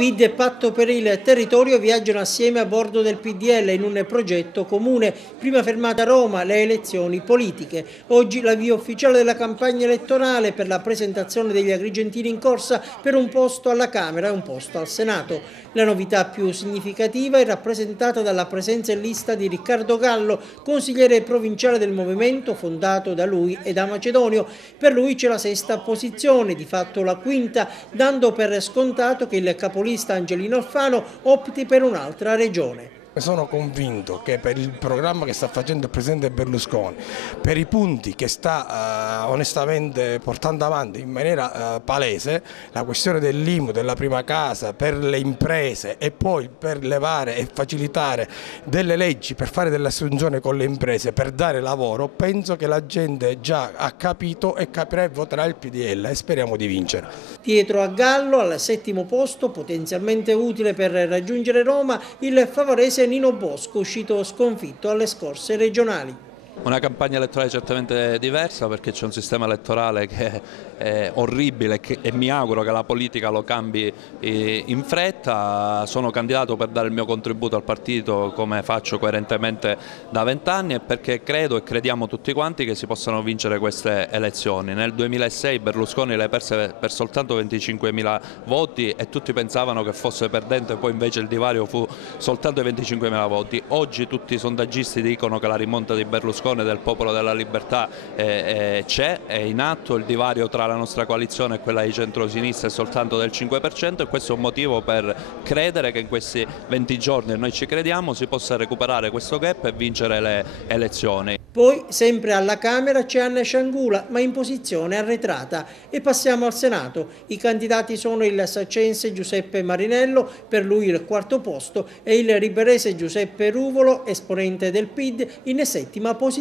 PID e Patto per il Territorio viaggiano assieme a bordo del PDL in un progetto comune. Prima fermata a Roma, le elezioni politiche. Oggi l'avvio ufficiale della campagna elettorale per la presentazione degli agrigentini in corsa per un posto alla Camera e un posto al Senato. La novità più significativa è rappresentata dalla presenza in lista di Riccardo Gallo, consigliere provinciale del Movimento, fondato da lui e da Macedonio. Per lui c'è la sesta posizione, di fatto la quinta, dando per scontato che il capolista Angelino Alfano opti per un'altra regione. Sono convinto che per il programma che sta facendo il Presidente Berlusconi, per i punti che sta onestamente portando avanti in maniera palese, la questione dell'IMU, della prima casa, per le imprese e poi per levare e facilitare delle leggi per fare delle assunzioni con le imprese, per dare lavoro, penso che la gente già ha capito e capirà e voterà il PDL e speriamo di vincere. Dietro a Gallo, al settimo posto, potenzialmente utile per raggiungere Roma, il favorese Nino Bosco, uscito sconfitto alle scorse regionali. Una campagna elettorale certamente diversa, perché c'è un sistema elettorale che è orribile e mi auguro che la politica lo cambi in fretta. Sono candidato per dare il mio contributo al partito, come faccio coerentemente da 20 anni, e perché credo e crediamo tutti quanti che si possano vincere queste elezioni. Nel 2006 Berlusconi le perse per soltanto 25.000 voti e tutti pensavano che fosse perdente, poi invece il divario fu soltanto 25.000 voti. Oggi tutti i sondaggisti dicono che la rimonta di Berlusconi del Popolo della Libertà c'è, è in atto. Il divario tra la nostra coalizione e quella di centrosinistra è soltanto del 5%, e questo è un motivo per credere che in questi 20 giorni, e noi ci crediamo, si possa recuperare questo gap e vincere le elezioni. Poi, sempre alla Camera, c'è Anna Sciangula, ma in posizione arretrata. E passiamo al Senato. I candidati sono il saccense Giuseppe Marinello, per lui il quarto posto, e il riberese Giuseppe Ruvolo, esponente del PID, in settima posizione.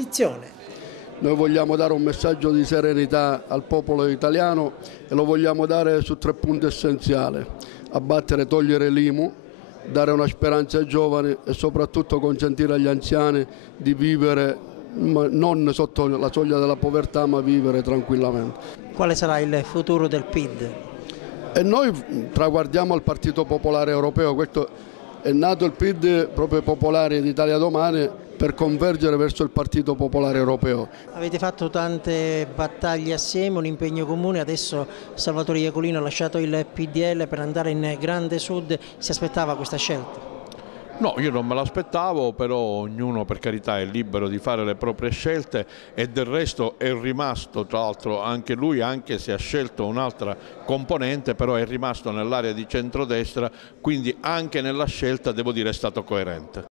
Noi vogliamo dare un messaggio di serenità al popolo italiano e lo vogliamo dare su 3 punti essenziali: abbattere e togliere l'IMU, dare una speranza ai giovani e soprattutto consentire agli anziani di vivere non sotto la soglia della povertà, ma vivere tranquillamente. Quale sarà il futuro del PID? E noi traguardiamo al Partito Popolare Europeo. Questo è nato il PID proprio Popolare d'Italia Domani per convergere verso il Partito Popolare Europeo. Avete fatto tante battaglie assieme, un impegno comune, adesso Salvatore Iacolino ha lasciato il PDL per andare in Grande Sud, si aspettava questa scelta? No, io non me l'aspettavo, però ognuno per carità è libero di fare le proprie scelte, e del resto è rimasto, tra l'altro anche lui, anche se ha scelto un'altra componente, però è rimasto nell'area di centrodestra, quindi anche nella scelta devo dire è stato coerente.